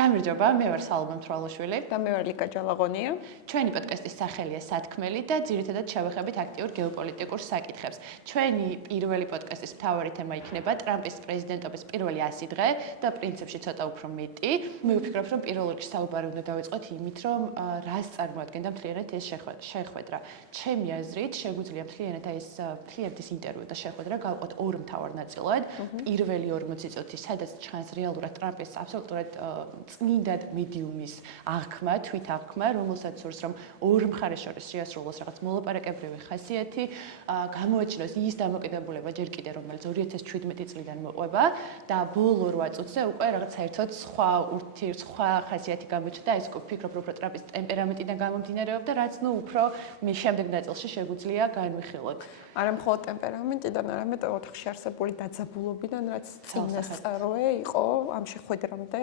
გამარჯობა, მე ვარ სალომე მთვრალოშვილი და მე ვარ ლიკა ჯალაღონია. ჩვენი პოდკასტის სახელია სათქმელი და ძირითადად შევეხებით აქტიურ გეოპოლიტიკურ საკითხებს. ჩვენი პირველი პოდკასტის მთავარი თემა იქნება ტრამპის პრეზიდენტობის პირველი 100 დღე და პრინციპში ცოტა უფრო მეტი. მე ვფიქრობ, რომ პირველ რიგში საუბარი უნდა დავიწყოთ იმით, რომ რას წარმოადგენდა მთლიანად ეს შეხვედრა. ჩემი აზრით, შეგვიძლია მთლიანად ეს კლიენტის ინტერვიუ და შეხვედრა გავყოთ ორ მთავარ ნაწილად. პირველი 40 წუთი, სადაც ჩანს რეალურად ტრამპის აბსოლუტურად წმინდად მედიუმის აღქმა, თვით აღქმა, რომელსაც სურს რომ ორ მხარეს შორის შეასრულოს რაღაც მოლაპარაკებრივი ხასიათი, გამოაჩინოს ის დამოკიდებულება ჯერ კიდე, რომელიც 2017 წლიდან მოყვება და ბოლო 8 წუთზე უკვე რაღაც საერთოდ სხვა ხასიათი გამოჩნდა, ეს ვფიქრობ, რომ ტრამპის ტემპერამენტიდან გამომდინარეობდა, რაც უფრო მე შემდეგ ნაწილში შეგვიძლია განვიხილოთ. არა მხოლოდ ტემპერამენტიდან, არამედ ოთახში არსებული დაძაბულობიდან, რაც წინასწარვე იყო ამ შეხვედრამდე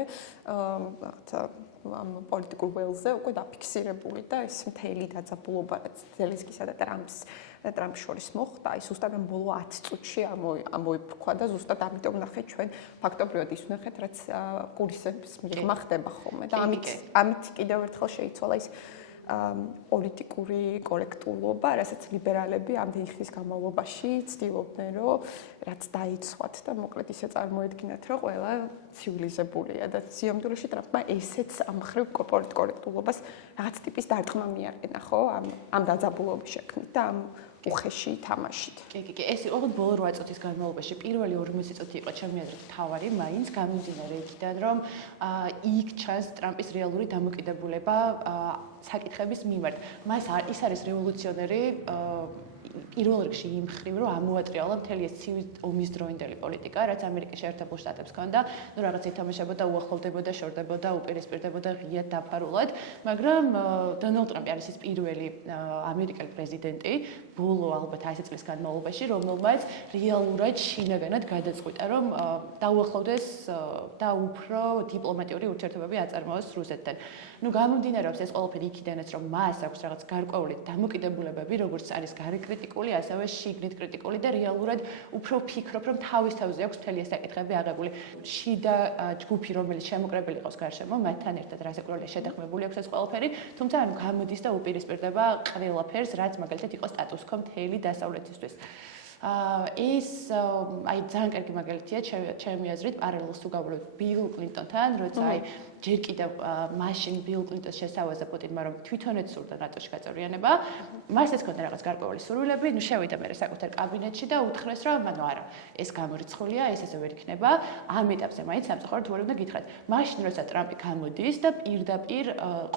ამ პოლიტიკურ ველზე უკვე დაფიქსირებული და ეს მთელი დაძაბულობა, რაც ზელენსკისა და ტრამპს შორის მოხდა, ის ზუსტად ამ ბოლო 10 წუთში ამოიფრქვა და ზუსტად ამიტომ ნახეთ ჩვენ ფაქტობრივად ის ვნახეთ, რაც კურსების მიღმა ხდება ხოლმე და ამით კიდევ ერთხელ შეიცვალა ის პოლიტიკური კორექტულობა, რასაც ლიბერალები ამდენი ხნის განმავლობაში ცდილობდნენ, რომ რაც დაიცვათ და მოკლედ ისე წარმოედგინათ, რომ ყველა ცივილიზებულია და სიამოვნებაში ტრამპმა ესეც ამ ხრივ კორექტულობას რაღაც ტიპის დარტყმა მიაყენა, ხო? ამ დაძაბულობის შექმნით და ამ უხეში თამაშით. კი, ეს იყო ბოლო 8 წუთის განმავლობაში. პირველი 40 წუთი იყო ჩემი აზრით მთავარი, მაინც გამომდინარე იქიდან, რომ იქ ჩანს ტრამპის რეალური დამოკიდებულება საკითხების მიმართ. ის არის რევოლუციონერი პირველ რიგში იმ მხრივ, რომ ამოატრიალა მთელი ეს ცივი ომის დროინდელი პოლიტიკა, რაც ამერიკის შეერთებულ შტატებს ჰქონდა, რაღაც ითამაშებოდა, უახლოვდებოდა, შორდებოდა, უპირისპირდებოდა ღიად დაფარულად, მაგრამ დონალდ ტრამპი არის ის პირველი ამერიკელი პრეზიდენტი ბოლო ალბათ 100 წლის განმავლობაში, რომელმაც რეალურად შინაგანად გადაწყვიტა, რომ დაუახლოვდეს და უფრო დიპლომატიური ურთიერთობები აწარმოოს რუსეთთან. გამომდინარეობს ეს ყველაფერი იქიდანაც, რომ მას აქვს რაღაც გარკვეული დამოკიდებულებები, როგორც არის გარეკრიტიკული, ასევე შიგნით კრიტიკული და რეალურად უფრო ვფიქრობ, რომ თავის თავზე აქვს მთელი ეს საკითხები აღებული. შიდა ჯგუფი, რომელიც შემოკრებილი ყავს გარშემო, მათთან ერთად რასაკვირველია შეთანხმებული აქვს ეს ყველაფერი, თუმცა გამოდის და უპირისპირდება ყველაფერს, რაც მაგალითად იყო სტატუს კო მთელი დასავლეთისთვის. ეს ძალიან კარგი მაგალითია ჩემი აზრით, პარალელს თუ გავუვლებ ბილ კლინტონთან, როცა ჯერ კიდევ მაშინ ბილ კლინტონს შესთავაზა პუტინმა, რომ თვითონაც სურდა ნატოში გაწევრიანება, მას ეს ჰქონდა რაღაც გარკვეული სურვილები, შევიდა მე საკუთარ კაბინეტში და უთხრეს, რომ არა, ეს გამორიცხულია, ეს ასე ვერ იქნება, ამ ეტაპზე მაინც სამწუხაროდ თუ არ უნდა გითხრათ. მაშინ როცა ტრამპი გამოდის და პირდაპირ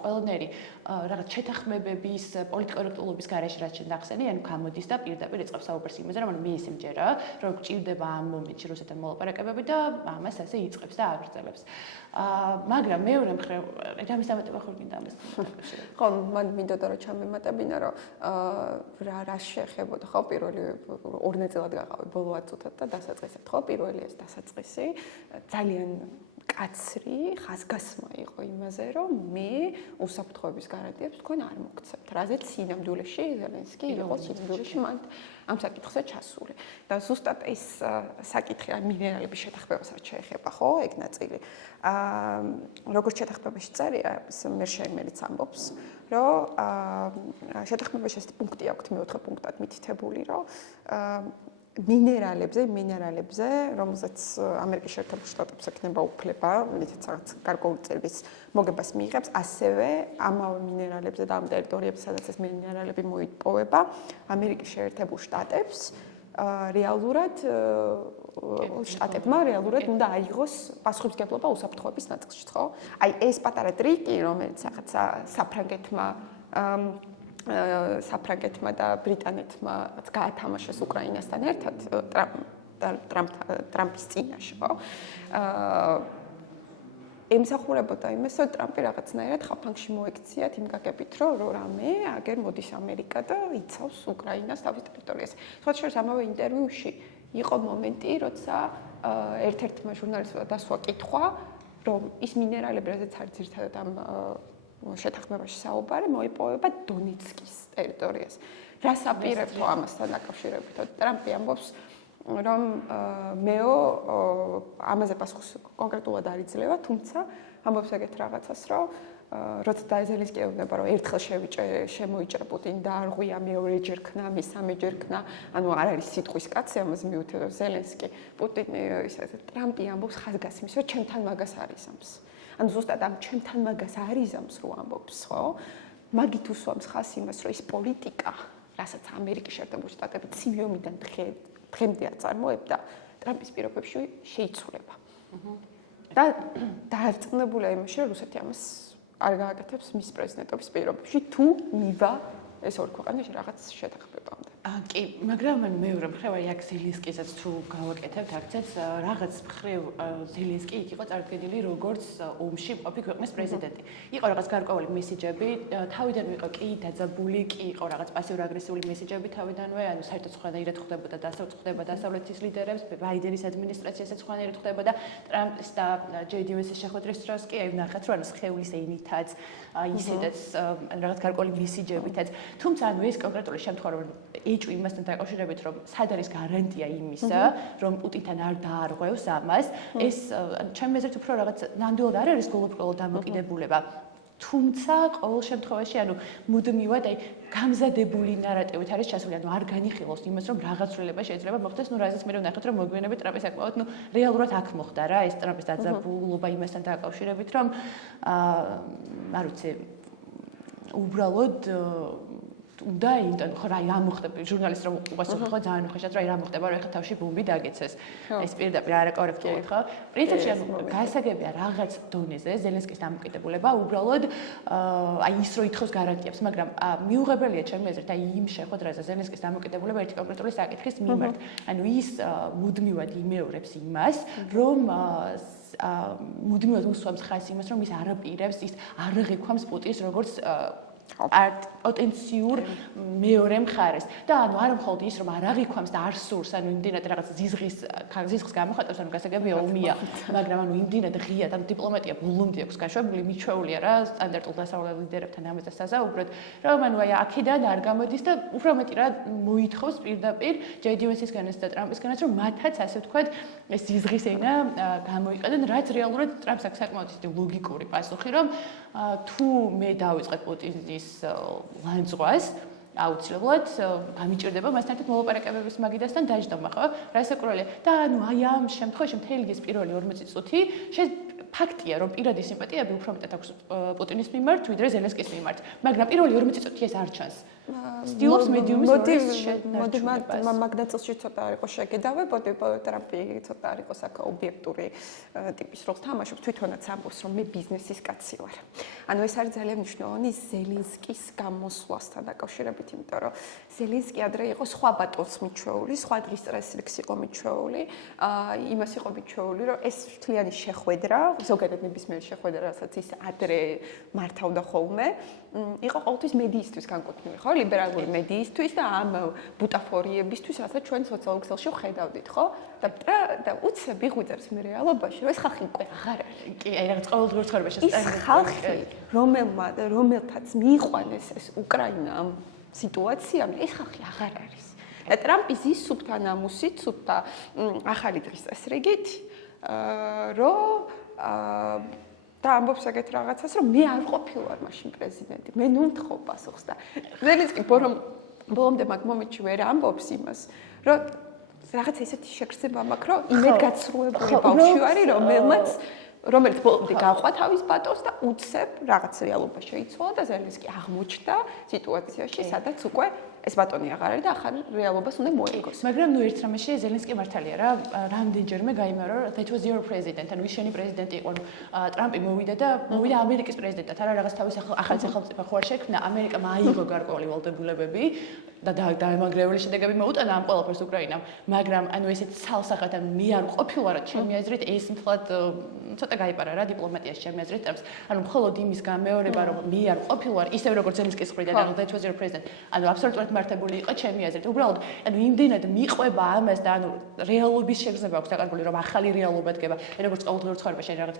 ყველანაირი რაღაც შეთანხმებების, პოლიტკორექტულობის გარეშე რაც შეგახსენი, გამოდის და პირდაპირ ეწყობს საუბარს იმაზე, რომ მე ისე მჯერა, რომ გჭირდება ამ მომენტში რუსეთთან მოლაპარაკებები და ამას ასე იწყებს და აგრძელებს. მაგრამ მეორე მხრივ, რამის დამატება ხო გინდა ამას? ხო, მან მინდოდა რომ ჩამემატებინა, რომ რა შეეხებოდა, ხო, პირველი ორ ნაწილად გაყავი ბოლო 10 წუთად და დასაწყისად, ხო, პირველი ეს დასაწყისი ძალიან კაცრი ხაზგასმა იყო იმაზე, რომ მე უსაფრთხოების გარანტიებს თქვენ არ მოგცემთ. რაზეც სინამდვილეში ზელენსკი იყო სინამდვილეში მან ამ საკითხზე ჩასული. და ზუსტად ეს საკითხი მინერალების შეთანხმებას რაც შეეხება, ხო, ეგ ნაწილი. როგორც შეთანხმებაში წერია, მერშეიმერიც ამბობს, რომ შეთანხმებაში ეს პუნქტი აქვს მეოთხე პუნქტად მითითებული, რომ მინერალებზე, რომელზეც ამერიკის შეერთებულ შტატებს ექნება უფლება, მითაც რაღაც გარკვეული წელების მოგებას მიიღებს, ასევე ამავე მინერალებზე და ამ ტერიტორიებზე, სადაც ეს მინერალები მოიპოვება, ამერიკის შეერთებულ შტატებს რეალურად უნდა აიღოს პასუხისმგებლობა უსაფრთხოების ნაწილში, ხო? აი ეს პატარა ტრიკი, რომელიც რაღაც საფრანგეთმა და ბრიტანეთმა გაათამაშეს უკრაინასთან ერთად ტრამპის წინაშე, ხო? ემსახურებოდა იმას, რომ ტრამპი რაღაცნაირად ხაფანგში მოექციათ იმ გაგებით, რომ რამე აგერ მოდის ამერიკა და იცავს უკრაინას თავის ტერიტორიაზე. სხვა შორის ამავე ინტერვიუში იყო მომენტი, როცა ერთ-ერთმა ჟურნალისტმა დასვა კითხვა, რომ ის მინერალები, რაზეც არის ძირითადად ამ შეთანხმებაში საუბარი, მოიპოვება დონეცკის ტერიტორიაზე. რას აპირებო ამასთან დაკავშირებით? ტრამპი ამბობს, რომ მეო ამაზე პასუხს კონკრეტულად არ იძლევა, თუმცა ამბობს ეგეთ რაღაცას, რომ როცა დაეზელინსკი ეუბნება, რომ ერთხელ შემოიჭრა პუტინი და არ ღვია, მეორეჯერ ქნა, მესამეჯერ ქნა, ანუ არ არის სიტყვის კაცი, ამას მიუთითებს ზელენსკი. პუტინი ტრამპი ამბობს ხაზგასმის, რომ ჩემთან მაგას არიზამს. ანუ ზუსტად ამ ჩემთან მაგას არიზამს რო ამბობს, ხო? მაგით უსვამს ხას იმას, რომ ის პოლიტიკა, რასაც ამერიკის შეერთებული შტატები ცივი ომიდან დღემდე აწარმოებდა, ტრამპის პირობებში შეიცვლება. და დაარწმუნებულია იმაში, რომ რუსეთი ამას არ გააკეთებს მის პრეზიდენტობის პირობებში, თუ მივა ეს ორი ქვეყანა რაღაც შეთანხმებამდე. კი, მაგრამ ანუ მეორე მხრივ აი აქ ზელენსკისაც თუ გავაკეთებთ აქცენტს, რაღაც მხრივ ზელენსკი იქ იყო წარდგენილი როგორც ომში მყოფი ქვეყნის პრეზიდენტი. იყო რაღაც გარკვეული მესიჯები, თავიდანვე იყო კი დაძაბული, კი იყო რაღაც პასიურ-აგრესიული მესიჯები თავიდანვე, ანუ საერთოდ სხვანაირად ხდებოდა დასავლეთის ლიდერებს, ბაიდენის ადმინისტრაციასაც სხვანაირად ხდებოდა, ტრამპის და ჯეი დი ვენსის შეხვედრის დროს კი აი ნახეთ, რომ ანუ სხეულის ენითაც, ისედაც რაღაც გარკვეული მესიჯებითაც, თუმცა ანუ ეს კონკრეტული შემთხვევა რომ ეჭვი იმასთან დაკავშირებით, რომ სად არის გარანტია იმისა, რომ პუტინთან არ დაარღვევს ამას, ეს ჩემი აზრით უფრო რაღაც ნამდვილად არ არის გულუბრყვილო დამოკიდებულება. თუმცა ყოველ შემთხვევაში, ანუ მუდმივად აი გამზადებული ნარატივით არის ჩასული, ანუ არ განიხილავს იმას, რომ რაღაც ცვლილება შეიძლება მოხდეს, ну რაზეც მე ვნახეთ, რომ მოგვიანებით ტრამპის საკმაოდ, ну რეალურად აქ მოხდა რა, ეს ტრამპის დაძაბულობა იმასთან დაკავშირებით, რომ არ ვიცი, უბრალოდ უნდა ინტერნეტ ხო რა მოხდება ჟურნალისტ რომ უყურებს ხო ძალიან უხეშად რა მოხდება რომ ეხლა თავში ბომბი დაგეცეს ეს პირდაპირ არაკორექტულად ხო პრინციპში ანუ გასაგებია რაღაც დონეზე ზელენსკის დამოკიდებულება უბრალოდ აი ის რო ითხოვს გარანტიებს მაგრამ მიუღებელია ჩემი აზრით აი იმ შეხვედრაზე ზელენსკის დამოკიდებულება ერთი კონკრეტული საკითხის მიმართ ანუ ის მუდმივად იმეორებს იმას რომ მუდმივად უსვამს ხაზს იმას რომ ის არაპირებს ის არ ღიქვამს პუტინს როგორც პოტენციურ მეორე მხარეს და ანუ არ მხოლოდ ის რომ არ აღიქვამს და არ სურს ანუ იმდენად რაღაც ზიზღის გამოხატავს ანუ გასაგებია ომია მაგრამ ანუ იმდენად ღიად ანუ დიპლომატია ბოლომდე აქვს გაშვებული მიჩვეულია რა სტანდარტულ დასავლელ ლიდერებთან ამაზე საზაუბროთ რომ ანუ აი აქედან არ გამოდის და უფრო მეტი რა მოითხოვს პირდაპირ ჯეი დი ვენსისგანაც და ტრამპისგანაც რომ მათაც ასე ვთქვათ ეს ზიზღის ენა გამოიყენონ რაც რეალურად ტრამპს აქვს საკმაოდ ისეთი ლოგიკური პასუხი რომ თუ მე დავიწყებ პუტინის ლანძღვას აუცილებლად გამიჭირდება მასთან ერთად მოლაპარაკებების მაგიდასთან დაждდომა ხო რასაკურველია და ანუ აი ამ შემთხვევაში მთელი ეს პირველი 40 წუთი ფაქტია რომ პირადი სიმპათიები უფრო მეტად აქვს პუტინის მიმართ ვიდრე ზელენსკის მიმართ მაგრამ პირველი 40 წუთი ეს არ ჩანს სტილობს მედიუმის როლის შედარება მაგნატილში ცოტა არ იყო შეგედავე ტრამპი ცოტა არ იყო საკ ობიექტური ტიპის როლს თამაშობს თვითონაც ამბობს რომ მე ბიზნესის კაცი ვარ ანუ ეს არის ძალიან მნიშვნელოვანი ზელენსკის გამოსვლასთან დაკავშირებით იმიტომ რომ ზელენსკი ადრე იყო სხვა ბატონს მიჩვეული სხვა დღის სტრესს იყო მიჩვეული იმას იყო მიჩვეული რომ ეს მთლიანი შეხვედრა ზოგადად ნებისმიერი შეხვედრა რასაც ის ადრე მართავდა ხოლმე იყო ყოველთვის მედიისთვის განკუთვნილი ხო ლიბერალური მედიისთვის და ამ ბუტაფორიებისთვის რასაც ჩვენ სოციალურ ქსელში ვხედავდით ხო და უცებ იღვიძებს მე რეალობაში რომ ეს ხალხი უკვე აღარ არის კი აი რაღაც ყოველდღიურ ცხოვრებაში ეს ხალხი რომელთაც მიიყვანეს ეს უკრაინა ამ სიტუაციამ ეს ხალხი აღარ არის და ტრამპის ის სუფთა ნამუსით სუფთა ახალი დღის წესრიგით რომ და ამბობს ეგეთ რაღაცას რომ მე არ ყოფილვარ მაშინ პრეზიდენტი მე ნუ მთხოვ პასუხს და ზელენსკი ბოლომდე მაგ მომენტში ვერ ამბობს იმას რომ რაღაც ესეთი შეგრძნება მაქვს რომ იმედგაცრუებული ბავშვი ვარი რომელიც ბოლომდე გაყვა თავის ბატონს და უცებ რაღაც რეალობა შეიცვალა და ზელენსკი აღმოჩნდა სიტუაციაში სადაც უკვე ეს ბატონი აღარ არის და ახალ რეალობას უნდა მოერგოს. მაგრამ ნუ ერთ რამეში ზელენსკი მართალია რა, რამდენჯერმე გაიმარა რომ that was your president, ანუ ის შენი პრეზიდენტი იყო. ტრამპი მოვიდა ამერიკის პრეზიდენტად, არა რაღაც თავის ახალი სახელმწიფო ხო არ შექმნა, ამერიკამ აიღო გარკვეული ვალდებულებები და დაემაგრებული შედეგები მოუტანა ამ ყველაფერს უკრაინამ. მაგრამ ანუ ესეთ ცალსახად ან მე არ ყოფილვარ ჩემი აზრით ეს მთლად ცოტა გაიპარა რა დიპლომატიაში ჩემი აზრით ტრამპს. ანუ მხოლოდ იმის გამეორება რომ მე არ ყოფილვარ ისევ როგორც ზელენსკის მხრიდან, ანუ that was your president. ანუ აბსოლუტურად მართებული იყო ჩემი აზრით. უბრალოდ ანუ იმდენად მიყვება ამას და ანუ რეალობის შეგრძნება აქვს დაკარგული რომ ახალი რეალობა დგება. როგორც ყოველდღიურ ცხოვრებაში რაღაც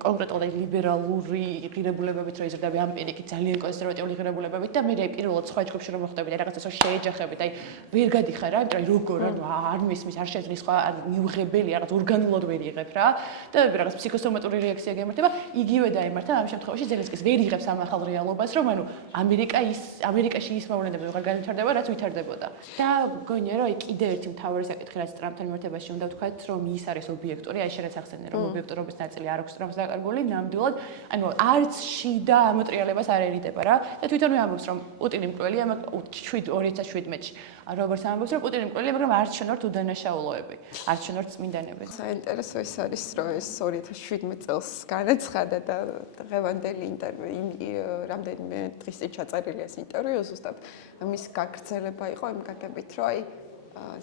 კონკრეტულად ლიბერალური ღირებულებებით რო იზრდება ამ პირიქით ძალიან კონსერვატიული ღირებულებებით და მე პირველად სხვა ჯგუფში რომ მოხდებოდა რაღაცას რომ შეეჯახებით, აი ვერ გადიხარ რა, აი როგორ არ მისმის, არ შეძლის სხვა მიუღებელი რაღაც ორგანულად ვერ იღებ რა და რაღაც ფსიქოსომატური რეაქცია გემართება, იგივე დაემართა ამ შემთხვევაში ზელენსკის ვერ იღებს ამ ახალ რეალობას, რომ ანუ ამერიკაში ის მოვლენები ვეღარ განვითარდება, რაც ვითარდებოდა. და მგონია რომ აი კიდე ერთი მთავარი საკითხი რაც ტრამპთან მიმართებაში უნდა ვთქვათ, რომ ის არის ობიექტური, აი შენაც ახსენე რომ ობიექტურობის ნაწილი არ აქვს ტრამპს დაკარგული, ნამდვილად, ანუ არც შიდა ამოტრიალებას არ ერიდება რა. და თვითონვე ამბობს რომ პუტინი მკვლელია, მაგრამ 2017-ში როგორც ამბობს რომ პუტინი მკვლელია, მაგრამ არ ჩნორთ უდანაშაულოები, არ ჩნორთ წმინდანები. საინტერესო ის არის, რომ ეს 2017 წელს განაცხადა და დღევანდელი რამდენიმე დღის წინ ჩაწერილი ეს ინტერვიუ ზუსტად მის გაგრძელება იყო იმ გაგებით, რომ აი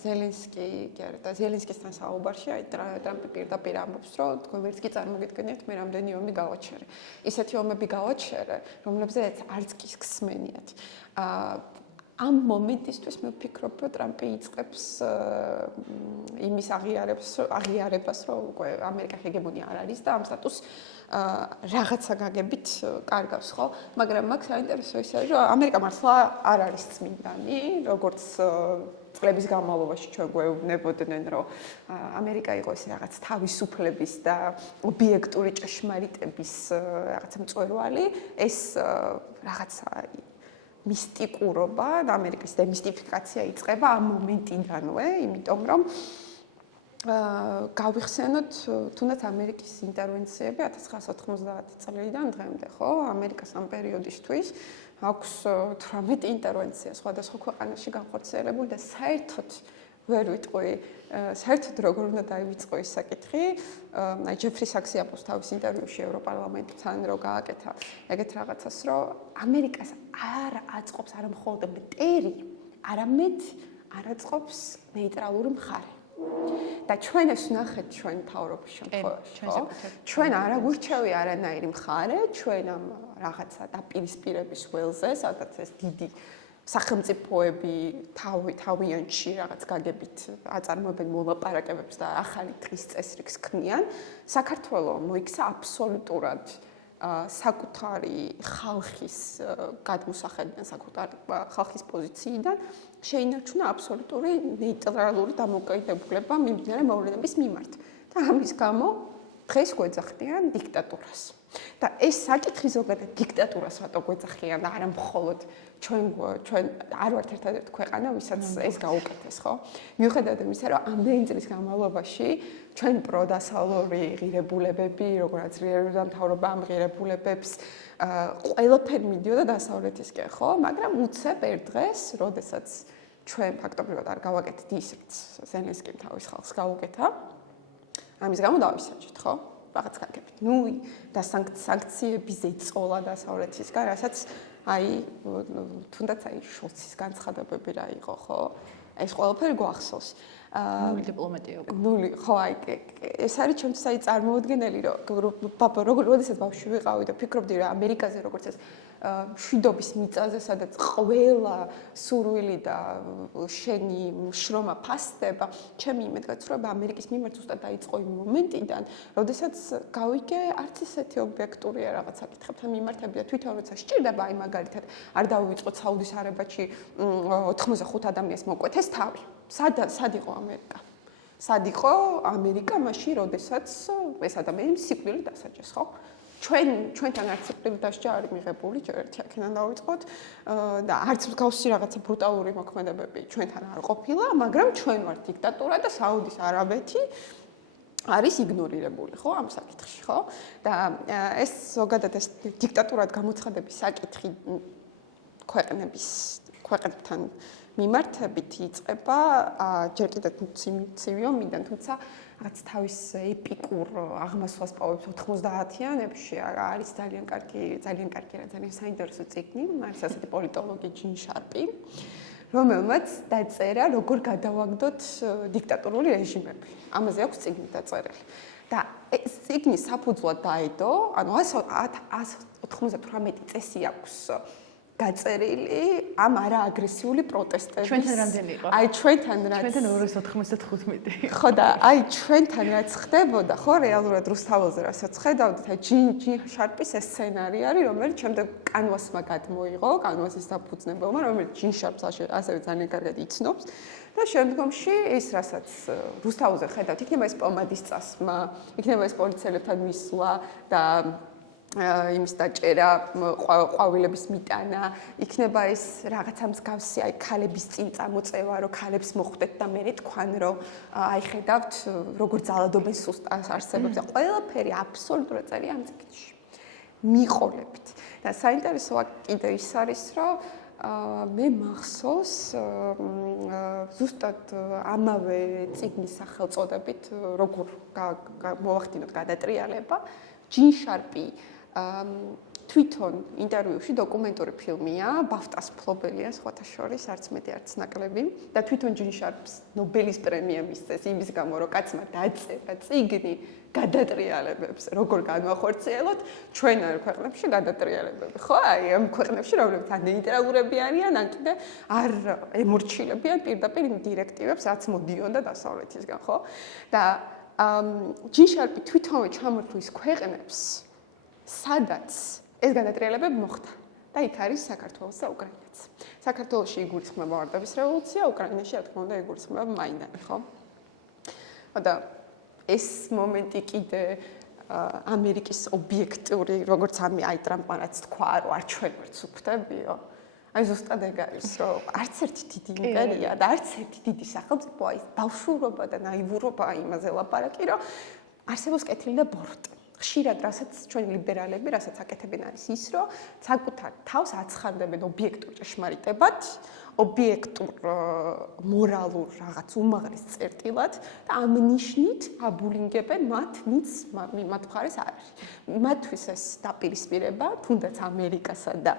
ზელენსკი და ზელენსკისთან საუბარში აი ტრამპი პირდაპირ ამბობს, რომ თქვენ ვერც კი წარმოგიდგენიათ მე რამდენი ომი გავაჩერე. ისეთი ომები გავაჩერე, რომლებზეც არც კი გსმენიათ. ამ მომენტისთვის მე ვფიქრობ, რომ ტრამპი იწყებს იმის აღიარებას, რომ უკვე ამერიკა ჰეგემონია არ არის და ამ სტატუსს რაღაცა გაგებით კარგავს, ხო? მაგრამ მაგ საინტერესო ის არის, რომ ამერიკა მართლა არ არის წმინდანი, როგორც წლების განმავლობაში ჩვენ გვეუბნებოდნენ, რომ ამერიკა იყო ეს რაღაც თავისუფლების და ობიექტური ჭეშმარიტების რაღაცა მწვერვალი, ეს რაღაცა მისტიკურობა და ამერიკის დემისტიფიკაცია იწყება ამ მომენტიდანვე, იმიტომ რომ გავიხსენოთ თუნდაც ამერიკის ინტერვენციები 1990 წლიდან დღემდე, ხო? ამერიკას ამ პერიოდისთვის აქვს 18 ინტერვენცია სხვადასხვა ქვეყანაში განხორციელებული და საერთოდ ვერ ვიტყვი, საერთოდ როგორ უნდა დაივიწყო ის საკითხი. აი ჯეფრი საქსი ამბობს თავის ინტერვიუში ევროპარლამენტთან რომ გააკეთა ეგეთ რაღაცას, რომ ამერიკას არ აწყობს არა მხოლოდ მტერი, არამედ არ აწყობს ნეიტრალური მხარე. და ჩვენ ეს ვნახეთ ჩვენ მთავრობის შემთხვევაში, ხო? ჩვენ არ აგვირჩევი არანაირი მხარე, ჩვენ ამ რაღაცა დაპირისპირების ველზე, სადაც ეს დიდი სახელმწიფოები თავიანთში რაღაც გაგებით აწარმოებენ მოლაპარაკებებს და ახალი დღის წესრიგს ქმნიან, საქართველოს მოიქცა აბსოლუტურად საკუთარი ხალხის გადმოსახედიდან, საკუთარი ხალხის პოზიციიდან შეინარჩუნა აბსოლუტური ნეიტრალური დამოკიდებულება მიმდინარე მოვლენების მიმართ. და ამის გამო დღეს გვეძახიან დიქტატურას. და ეს საკითხი ზოგადად დიქტატურას რატო გვეძახიან და არა მხოლოდ ჩვენ არ ვართ ერთადერთი ქვეყანა, ვისაც ეს გაუკეთეს, ხო? მიუხედავად იმისა, რომ ამდენი წლის განმავლობაში ჩვენ პროდასავლური ღირებულებები, როგორც ძლიერული დამთავრება ამ ღირებულებებს, ყველაფერი მიდიოდა დასავლეთისკენ, ხო? მაგრამ უცებ ერთ დღეს, როდესაც ჩვენ ფაქტობრივად არ გავაკეთეთ ის, რაც ზელენსკიმ თავის ხალხს გაუკეთა, ამის გამო დავისაჯეთ, ხო? რაღაც გაგებით. და სანქციების ეწოლა დასავლეთისგან, რასაც აი თუნდაც აი შოლცის განცხადებები რა იყო, ხო? ეს ყველაფერი გვახსოვს. ნული დიპლომატია უკვე. ნული, ხო, აი ეს არის ჩემთვის აი წარმოუდგენელი, რომ როდესაც ბავშვი ვიყავი და ფიქრობდი რა ამერიკაზე როგორც ეს მშვიდობის მიწაზე, სადაც ყველა სურვილი და შენი შრომა ფასდება, ჩემი იმედგაცრუება ამერიკის მიმართ ზუსტად დაიწყო იმ მომენტიდან, როდესაც გავიგე არც ისეთი ობიექტურია რაღაც საკითხებთან მიმართები და თვითონ როცა სჭირდება აი მაგალითად არ დავივიწყოთ საუდის არაბეთში 85 ადამიანს მოკვეთეს თავი. სად იყო ამერიკა? სად იყო ამერიკა მაშინ, როდესაც ეს ადამიანები სიკვდილით დასაჯეს, ხო? ჩვენთან არც სიკვდილით დასჯა არ მიღებული, ჯერ ერთი აქედან დავიწყოთ და არც მსგავსი რაღაცა ბრუტალური მოქმედებები ჩვენთან არ ყოფილა, მაგრამ ჩვენ ვართ დიქტატურა და საუდის არაბეთი არის იგნორირებული, ხო, ამ საკითხში, ხო? და ეს ზოგადად ეს დიქტატურად გამოცხადების საკითხი ქვეყნებთან მიმართებით იწყება ჯერ კიდევ ცივი ომიდან, თუმცა რაც თავის ეპიკურ აღმასვლას პოვებს 90-იანებში, არის ძალიან კარგი რა, ძალიან საინტერესო წიგნი, არის ასეთი პოლიტოლოგი ჯინ შარპი, რომელმაც დაწერა როგორ გადავაგდოთ დიქტატურული რეჟიმები. ამაზე აქვს წიგნი დაწერილი. და ეს წიგნი საფუძვლად დაედო, ანუ 198 წესი აქვს გაწერილი ამ არააგრესიული პროტესტების. ჩვენთან რამდენი იყო? აი ჩვენთან 295. ხო და აი ჩვენთან რაც ხდებოდა, ხო რეალურად რუსთაველზე რასაც ხედავდით, აი ჯინ შარპის ეს სცენარი არის, რომელიც შემდეგ კანვასმა გადმოიღო, კანვასის დაფუძნებელმა, რომელიც ჯინ შარპს ასევე ძალიან კარგად იცნობს. და შემდგომში ის რასაც რუსთაველზე ხედავთ, იქნება ეს პომადის წასმა, იქნება ეს პოლიციელებთან მისვლა და იმის დაჭერა, ყვავილების მიტანა, იქნება ეს რაღაცა მსგავსი, აი ქალების წინ წამოწევა, რომ ქალებს მოხვდეთ და მე თქვან, რომ აი ხედავთ, როგორ ძალადობენ სუსტ არსებობს და ყველაფერი აბსოლუტურად წერია ამ წიგნში. მიყოლებით. და საინტერესოა კიდე ის არის, რომ მე მახსოვს ზუსტად ამავე წიგნის სახელწოდებით, როგორ მოვახდინოთ გადატრიალება, ჯინ შარპი თვითონ ინტერვიუში დოკუმენტური ფილმია, ბაფტას მფლობელია სხვათა შორის, არც მეტი არც ნაკლები და თვითონ ჯინ შარპს ნობელის პრემია მისცეს იმის გამო, რომ კაცმა დაწერა წიგნი გადატრიალებებს, როგორ განვახორციელოთ ჩვენ არ ქვეყნებში გადატრიალებები, ხო? აი ამ ქვეყნებში, რომლებიც ან ნეიტრალურები არიან, ან კიდე არ ემორჩილებიან პირდაპირ იმ დირექტივებს, რაც მოდიოდა დასავლეთისგან, ხო? და ჯინ შარპი თვითონვე ჩამოთვლის ქვეყნებს, სადაც ეს გადატრიალებები მოხდა. და იქ არის საქართველოს და უკრაინაც. საქართველოში იგულისხმება ვარდების რევოლუცია, უკრაინაში რა თქმა უნდა იგულისხმება მაინდანი, ხო? და ეს მომენტი კიდე ამერიკის ობიექტური, როგორც აი ტრამპმა რაც თქვა, რომ არ ჩვენ ვართ სუფთებიო. აი ზუსტად ეგ არის, რომ არც ერთი დიდი იმპერია და არც ერთი დიდი სახელმწიფო აი ბავშვურობა და ნაივურობა იმაზე ლაპარაკი, რომ არსებობს კეთილი და ბოროტი. ხშირად რასაც ჩვენი ლიბერალები, რასაც აკეთებენ არის ის, რომ საკუთარ თავს აცხადდებენ ობიექტურ ჭეშმარიტებად, ობიექტურ მორალურ რაღაც უმაღლეს წერტილად და ამ ნიშნით აბულინგებენ მათ, ვინც მათ მხარეს არ არის. მათთვის ეს დაპირისპირება, თუნდაც ამერიკასა და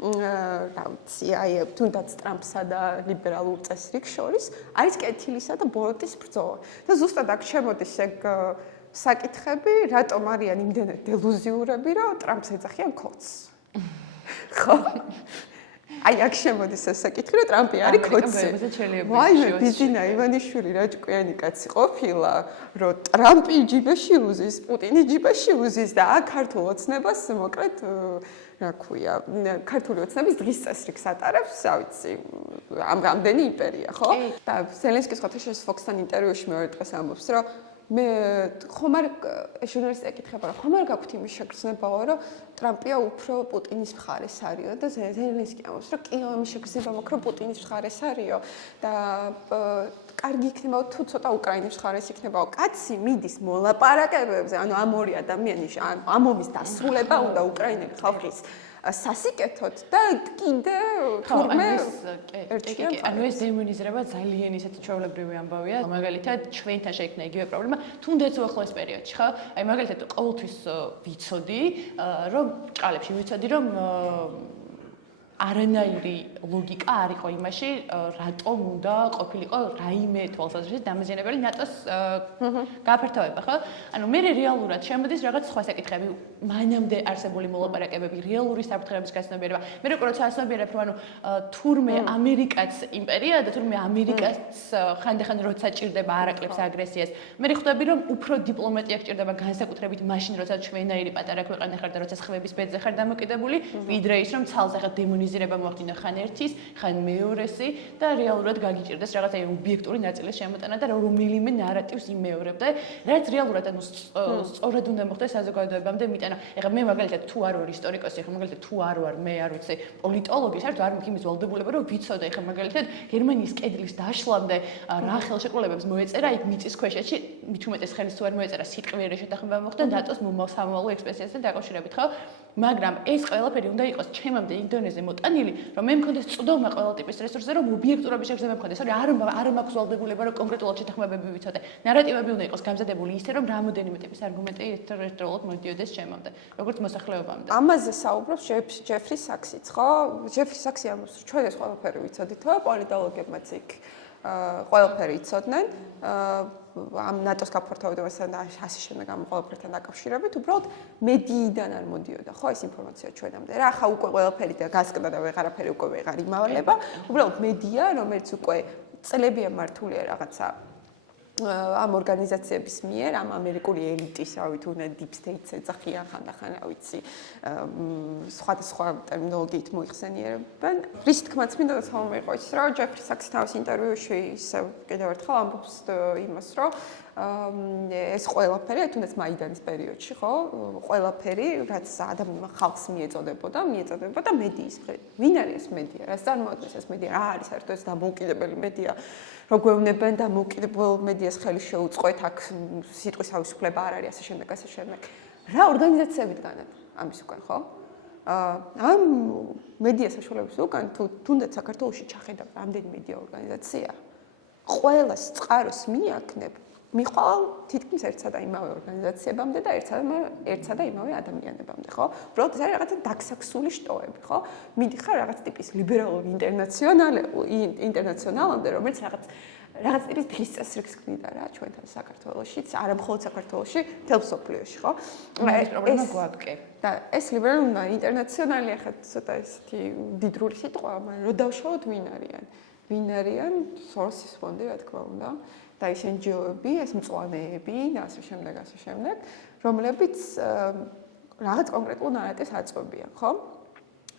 რა ვიცი, აი თუნდაც ტრამპსა და ლიბერალურ წესრიგს შორის არის კეთილისა და ბოროტის ბრძოლა. და ზუსტად აქ შემოდის ეგ საკითხები, რატომ არიან იმდენად დელუზიურები, რომ ტრამპს ეძახიან ქოც. ხო? აი აქ შემოდის ეს საკითხი, რომ ტრამპი არის ქოცი. ვაიმე, ბიძინა ივანიშვილი რა ჭკვიანი კაცი ყოფილა, რომ ტრამპი ჯიბეში უზის, პუტინი ჯიბეში უზის და აქ ქართულ ოცნებას მოკლედ რა ქვია, ქართული ოცნების დღის წესრიგს ატარებს, რა ვიცი, ამდენი იმპერია, ხო? და ზელენსკის ხოთაშეს Fox-თან ინტერვიუში მეორე დღეს ამბობს, რომ მე ხომ არ ჟურნალისტი ეკითხება, რომ ხომ არ გაქვთ იმის შეგრძნებაო, რომ ტრამპია უფრო პუტინის მხარეს არისო და ზელენსკი ამბობს, რომ კი, იმის შეგრძნება მაქვს, რომ პუტინის მხარეს არისო და კარგი იქნება თუ ცოტა უკრაინის მხარეს იქნებაო. კაცი მიდის მოლაპარაკებებზე, ანუ ამ ორი ადამიანის ამ ომის დასრულება უნდა უკრაინელი ხალხის სასიკეთოდ და კიდე თურმე ანუ ეს დემონიზება ძალიან ისეთი ჩვეულებრივი ამბავია. მაგალითად, ჩვენთან შეიქმნა იგივე პრობლემა, თუნდაც უახლოეს პერიოდში, ხო? აი მაგალითად, ყოველთვის ვიცოდი, რომ ჭყალებში ვიცოდი, რომ არანაირი ლოგიკა არ იყო იმაში, რატომ უნდა ყოფილიყო რაიმე თვალსაზრისით დამაზიანებელი ნატოს გაფართოება, ხო? ანუ მე რეალურად შემოდის რაღაც სხვა საკითხები, მანამდე არსებული მოლაპარაკებები, რეალური საფრთხეების გაცნობიერება. მე როგორ ჩასნობიერებ, რომ ანუ თურმე ამერიკაც იმპერია და თურმე ამერიკაც ხანდახან როცა ჭირდება არაკლებს აგრესიას. მე ხვდები, რომ უფრო დიპლომატია გჭირდება განსაკუთრებით მაშინ, როცა ჩვენაირი პატარა ქვეყანა ხარ და როცა ხმების ბედზე ხარ დამოკიდებული, ვიდრე ის რომ ცალსახად დემონიზირება მოახდინა ხან ერთის, ხან მეორესი და რეალურად გაგიჭირდეს რაღაცა ობიექტური ნაწილის შემოტანა და რომელიმე ნარატივს იმეორებდა, რაც რეალურად ანუ სწორად უნდა მოხდეს საზოგადოებამდე მიტანა. ეხლა მე მაგალითად თუ არ ვარ ისტორიკოსი, ეხლა მაგალითად თუ არ ვარ მე არ ვიცი პოლიტოლოგი, საერთოდ არ მაქვს იმის ვალდებულება, რომ ვიცოდე ეხლა მაგალითად გერმანიის კედლის დაშლამდე რა ხელშეკრულებებს მოეწერა იქ მიწის ქვეშეთში, მით უმეტეს ხელის თუ არ მოეწერა სიტყვიერი შეთანხმება მოხდა ნატოს მომავსამოვალო ექსპრესიასთან დაკავშირებით, ხო? მაგრამ ეს ყველაფერი უნდა იყოს ჩემამდე ინდონეზე მოტანილი, რომ მე მქონდეს წვდომა ყველა ტიპის რესურსზე, რომ ობიექტურობის შეგრძნება მქონდეს, რომ არ მაქვს ვალდებულება, რომ კონკრეტულად შეთანხმებები ვიცოდე. ნარატივები უნდა იყოს გამზადებული ისე, რომ რამოდენიმე ტიპის არგუმენტი ერთდროულად მოდიოდეს ჩემამდე, როგორც მოსახლეობამდე. ამაზე საუბრობს ჯეფრი საქსიც, ხო? ჯეფრი საქსი ამბობს, ჩვენ ეს ყველაფერი ვიცოდით, ხო? პოლიტოლოგებმაც იქ ყველაფერი იცოდნენ ამ ნატოს გაფართოვებასთან და ასე შემდეგ ამ ყველაფერთან დაკავშირებით, უბრალოდ მედიიდან არ მოდიოდა ხო ეს ინფორმაცია ჩვენამდე. რა ხა უკვე ყველაფერი და გასკდა და ვეღარაფერი უკვე ვეღარ იმავალება, უბრალოდ მედია, რომელიც უკვე წლებია მართულია რაღაცა ამ ორგანიზაციების მიერ, ამ ამერიკული ელიტის, რა ვიცი, უნდა deep state-ს ეძახიან ხანდახან, რა ვიცი, სხვადასხვა ტერმინოლოგიით მოიხსენიერებენ. რის თქმაც მინდა დასალმე იყო ის, რომ ჯეფრი საქსი თავის ინტერვიუში ისევ კიდევ ერთხელ ამბობს იმას, რომ ეს ყველაფერი, თუნდაც მაიდანის პერიოდში, ხო, ყველაფერი, რაც ხალხს მიეწოდებოდა მედიის მხრიდან. ვინ არის ეს მედია? რას წარმოადგენს ეს მედია? რა არის საერთოდ ეს დამოუკიდებელი მედია? რო გვეუბნებენ დამოუკიდებელ მედიას ხელი შეუწყოთ, აქ სიტყვის თავისუფლება არ არის, ასე შემდეგ. რა ორგანიზაციები დგანათ ამის უკან, ხო? ამ მედია საშუალების უკან თუნდაც საქართველოში ჩახედავ რამდენი მედია ორგანიზაცია, ყველას წყაროს მიაქნებ მიყვალ თითქმის ერთსა და იმავე ორგანიზაციებამდე და ერთსა და იმავე ადამიანებამდე, ხო? უბრალოდ ეს არის რაღაცა დაქსაქსული შტოები, ხო? მიდიხარ რაღაც ტიპის ლიბერალური ინტერნაციონალამდე, რომელიც რაღაც ტიპის დღის წესრიგს ქმნიდა რა ჩვენთან საქართველოშიც, არა მხოლოდ საქართველოში, მთელ მსოფლიოში, ხო? ეს პრობლემა გვაქვს. და ეს ლიბერალური ინტერნაციონალი ახლა ცოტა ისეთი დიდრული სიტყვა, მაგრამ რო დავშალოთ ვინ არიან სოროსის ფონდი, რა თქმა უნდა. და ეს NGO-ები, ეს მწვანეები და ასე შემდეგ, რომლებიც რაღაც კონკრეტულ ნარატივს აწვევიან, ხო?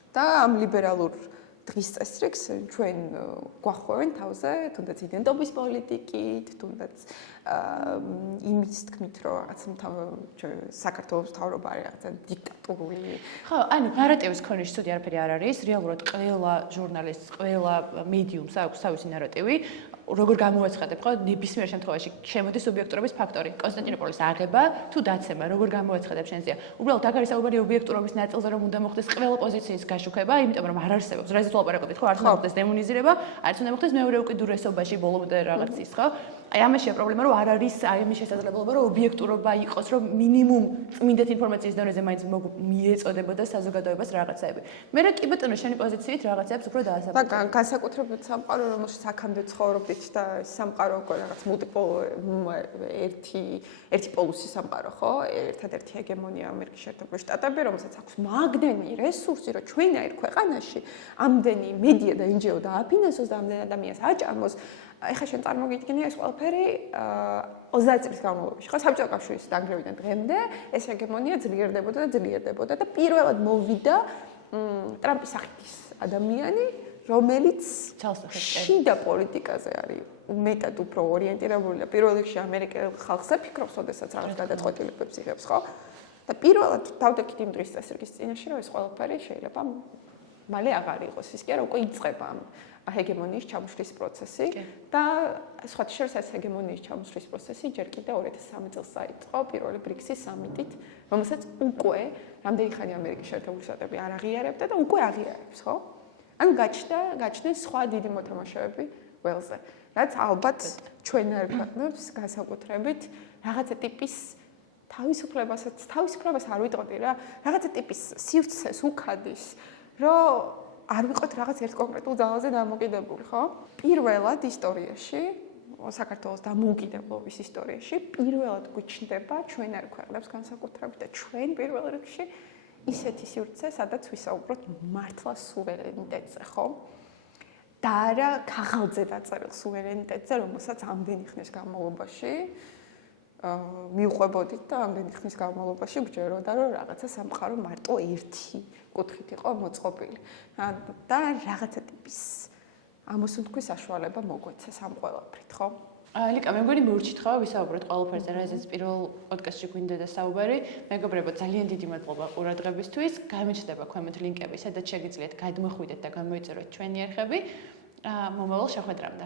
და ამ ლიბერალურ დღის წესრიგს ჩვენ გვახვევენ თავზე, თუნდაც იდენტობის პოლიტიკით, თუნდაც იმის თქმით, რომ რაღაც საქართველოს მთავრობა არის რაღაცა დიქტატურული. ხო, ანუ ნარატივის ქონიში ცუდი არაფერი არ არის, რეალურად ყველა ჟურნალისტს, ყველა მედიუმს აქვს თავისი ნარატივი. როგორ გამოაცხადებ, ხო, ნებისმიერ შემთხვევაში შემოდის სუბიექტურობის ფაქტორი. კონსტანტინოპოლის აღება თუ დაცემა, როგორ გამოაცხადებ შენზეა. უბრალოდ აქ არის საუბარი ობიექტურობის ნაწილზე, რომ უნდა მოხდეს ყველა პოზიციის გაშუქება, იმიტომ რომ არ არსებობს. რაზეც ვლაპარაკობთ, ხო, არ უნდა მოხდეს დემონიზირება, არც უნდა მოხდეს მეორე უკიდურესობაში ბოლომდე რაღაცის, ხო? აი ამაშია პრობლემა, რომ არ არის აი ამის შესაძლებლობა, რომ ობიექტურობა იყოს, რომ მინიმუმ წმინდეთ ინფორმაციის დონეზე მაინც მიეწოდებოდა საზოგადოებას რაღაცაები. მე რა კი ბატონო, შენი პოზიციით რაღაცებს უფრო დაასაბუთებ. და განსაკუთრებით სამყარო, რომელშიც აქამდე ცხოვრობდით და სამყარო უკვე რაღაც ერთი პოლუსი სამყარო, ხო? ერთადერთი ჰეგემონია ამერიკის შეერთებული შტატები, რომელსაც აქვს მაგდენი რესურსი, რომ ჩვენაირ ქვეყანაში ამდენი მედია და NGO დააფინანსოს და ამდენ ადამიანს აჭამოს. ეხლა შენ წარმოგიდგენია ეს ყველაფერი 30 წლის განმავლობაში, ხო? საბჭოთა კავშირის დანგრევიდან დღემდე ეს ჰეგემონია ძლიერდებოდა და პირველად მოვიდა ტრამპის სახით ადამიანი, რომელიც შიდა პოლიტიკაზე არის მეტად უფრო ორიენტირებული და პირველ რიგში ამერიკელ ხალხზე ფიქრობს, ოდესაც რაღაც გადაწყვეტილებებს იღებს, ხო? და პირველად დავდექით იმ დღის წესრიგის წინაშე, რომ ეს ყველაფერი შეიძლება მალე აღარ იყოს. ის კი არა, უკვე იწყება ჰეგემონიის ჩამოშლის პროცესი და სხვათა შორის ეს ჰეგემონიის ჩამოშლის პროცესი ჯერ კიდევ 2003 წელს დაიწყო პირველი ბრიქსის სამიტით, რომელსაც უკვე რამდენი ხანი ამერიკის შეერთებული შტატები არ აღიარებდა და უკვე აღიარებს, ხო? ანუ გაჩნდნენ სხვა დიდი მოთამაშეები ველზე, რაც ალბათ ჩვენარ ქვეყნებს განსაკუთრებით რაღაცა ტიპის თავისუფლებას არ ვიტყოდი რა, რაღაცა ტიპის სივრცეს უქადის, რომ არ ვიყოთ რაღაც ერთ კონკრეტულ ძალაზე დამოკიდებული, ხო? პირველად ისტორიაში, საქართველოს დამოუკიდებლობის ისტორიაში, პირველად გვიჩნდება ჩვენარ ქვეყნებს განსაკუთრებით და ჩვენ პირველ რიგში ისეთი სივრცე, სადაც ვისაუბროთ მართლა სუვერენიტეტზე, ხო? და არა ქაღალდზე დაწერილ სუვერენიტეტზე, რომელსაც ამდენი ხნის განმავლობაში მიუყვებოდით და ამდენი ხნის განმავლობაში გვჯეროდა, რომ რაღაცა სამყარო მარტო ერთი კუთხით იყო მოწყობილი. და რაღაცა ტიპის ამოსუნთქვის საშუალება მოგვეცეს ამ ყველაფრით, ხო? ლიკა, მე მგონი მორჩით ხო ვისაუბროთ ყველაფერზე, რაზეც პირველ პოდკასტში გვინდა და საუბარი. მეგობრებო, ძალიან დიდი მადლობა ყურადღებისთვის. გამიჩნდება ქვემოთ ლინკები, სადაც შეგიძლიათ გადმოხვიდეთ და გამოიწეროთ ჩვენი არხები. მომავალ შეხვედრამდე.